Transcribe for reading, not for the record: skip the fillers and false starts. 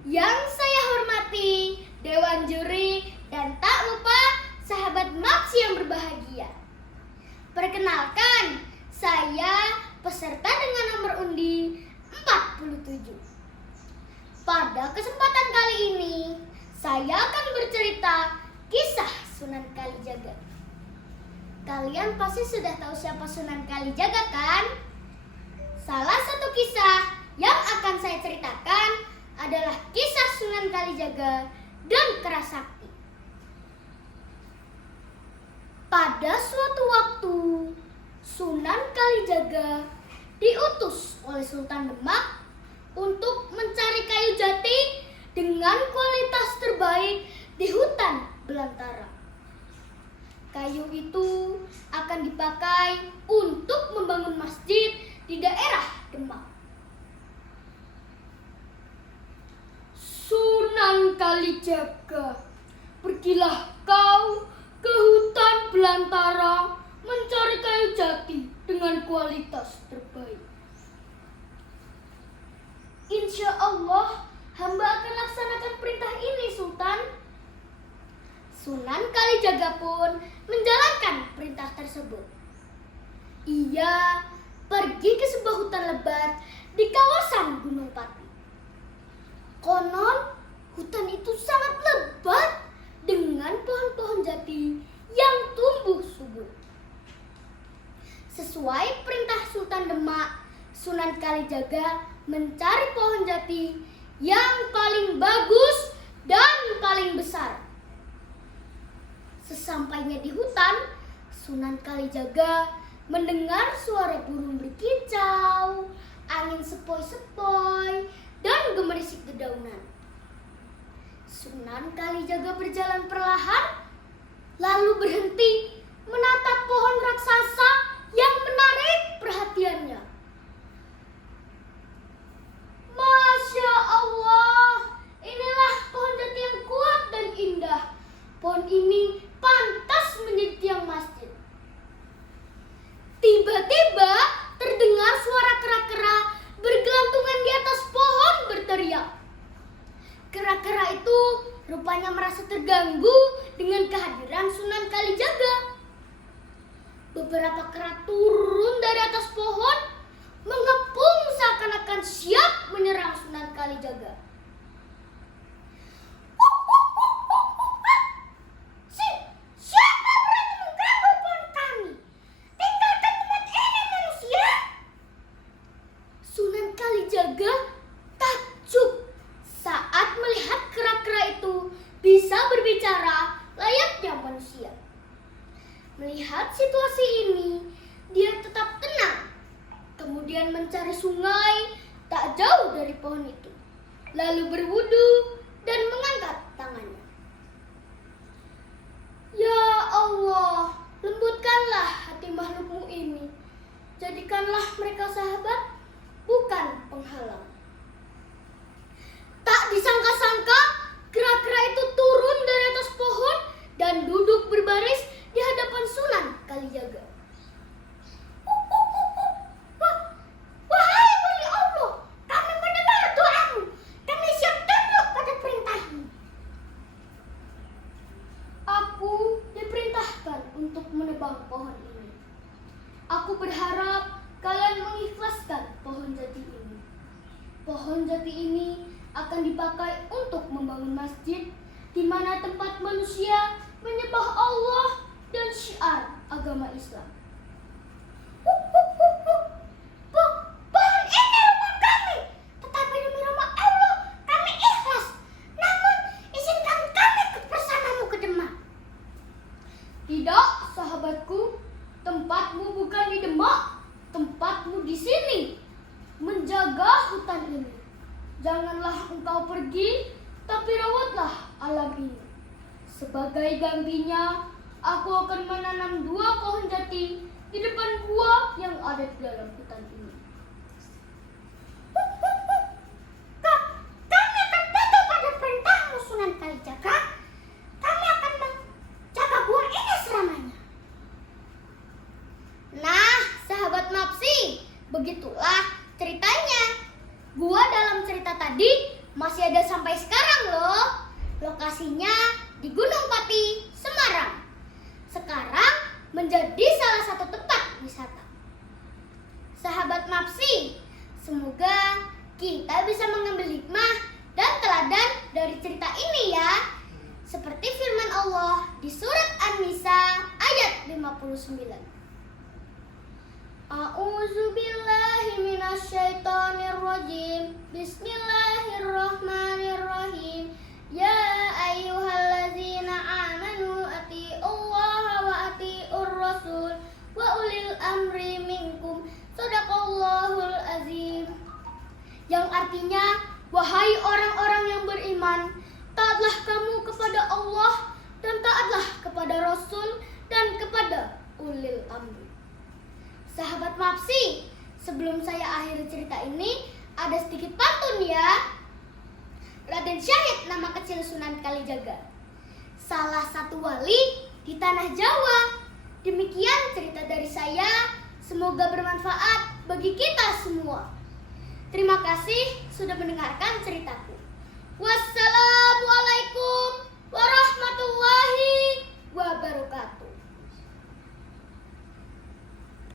Yang saya hormati Dewan Juri dan tak lupa sahabat Maps yang berbahagia. Perkenalkan, saya peserta dengan nomor undi 47. Pada kesempatan kali ini, saya akan bercerita kisah Sunan Kalijaga. Kalian pasti sudah tahu siapa Sunan Kalijaga kan? Salah satu kisah yang akan saya ceritakan adalah kisah Sunan Kalijaga dan Kerasakti. Pada suatu waktu, Sunan Kalijaga diutus oleh Sultan Demak untuk mencari kayu jati dengan kualitas terbaik di hutan belantara. Kayu itu akan dipakai untuk membangun masjid di daerah Demak. Sunan Kalijaga, pergilah kau ke hutan belantara mencari kayu jati dengan kualitas terbaik. Insya Allah, hamba akan laksanakan perintah ini, Sultan. Sunan Kalijaga pun menjalankan perintah tersebut. Ia pergi ke sebuah hutan lebat di kawasan Gunung Pati. Konon, hutan itu sangat lebat dengan pohon-pohon jati yang tumbuh subur. Sesuai perintah Sultan Demak, Sunan Kalijaga mencari pohon jati yang paling bagus dan paling besar. Sesampainya di hutan, Sunan Kalijaga mendengar suara burung berkicau, angin sepoi-sepoi, dan gemerisik dedaunan. Sunan Kalijaga berjalan perlahan, lalu berhenti menatap pohon raksasa yang menarik perhatiannya. Masya Allah, inilah pohon jati yang kuat dan indah. Pohon ini pantas menjadi tiang masjid. Tiba-tiba terdengar suara kera-kera bergelantungan di atas pohon berteriak. Kera-kera itu rupanya merasa terganggu dengan kehadiran Sunan Kalijaga. Beberapa kera turun dari atas pohon, mengepung seakan-akan siap menyerang Sunan Kalijaga. Siapa berani mengganggu pohon kami? Tinggalkan tempat ini, manusia! Sunan Kalijaga takjub saat melihat kera-kera itu bisa berbicara layaknya manusia. Melihat situasi ini, dia tetap tenang. Kemudian mencari sungai tak jauh dari pohon itu. Lalu berwudu dan mengangkat tangannya. Ya Allah, lembutkanlah hati makhlukmu ini. Jadikanlah mereka sahabat, bukan penghalang. Tak disangka-sangka, kera-kera itu turun dari atas pohon dan duduk berbaris di hadapan Sunan Kalijaga. Wahai wali Allah, kami mendengar doamu. Kami siap tunduk pada perintahmu. Aku diperintahkan untuk menebang pohon ini. Aku berharap kalian mengikhlaskan pohon jati ini. Pohon jati ini akan dipakai untuk membangun masjid di mana tempat manusia menyembah Allah dan syiar agama Islam. Pohon ini rumah kami, tetapi demi rumah Allah kami ikhlas. Namun izinkan kami ikut bersamamu ke Demak. Tidak, sahabatku, tempatmu bukan di Demak, tempatmu di sini, menjaga hutan ini. Janganlah engkau pergi, tapi rawatlah alam ini. Sebagai gantinya, aku akan menanam 2 pohon jati di depan gua yang ada di dalam hutan ini. Kami akan patuh pada perintahmu, Sunan Kalijaga. Kami akan menjaga gua ini selamanya. Nah, sahabat Mapsi, begitulah ceritanya. Gua dalam cerita tadi Masih ada sampai sekarang loh. Lokasinya di Gunung Pati, Semarang. Sekarang menjadi salah satu tempat wisata. Sahabat Mapsi, semoga kita bisa mengambil hikmah dan teladan dari cerita ini ya. Seperti firman Allah di surat An-Nisa ayat 59. A'udzubillahi minasyaitonirrajim. Bismillahirrahmanirrahim. Ya ayyuhallazina amanu atiiullaha wa atiiur rasul wa ulil amri minkum. Shadaqallahul azim. Yang artinya, wahai orang-orang yang beriman, taatlah kamu kepada Allah dan taatlah kepada Rasul dan kepada ulil amri. Sahabat Mapsi, sebelum saya akhiri cerita ini, ada sedikit pantun ya. Raden Syahid nama kecil Sunan Kalijaga, salah satu wali di tanah Jawa. Demikian cerita dari saya, semoga bermanfaat bagi kita semua. Terima kasih sudah mendengarkan ceritaku. Wassalam.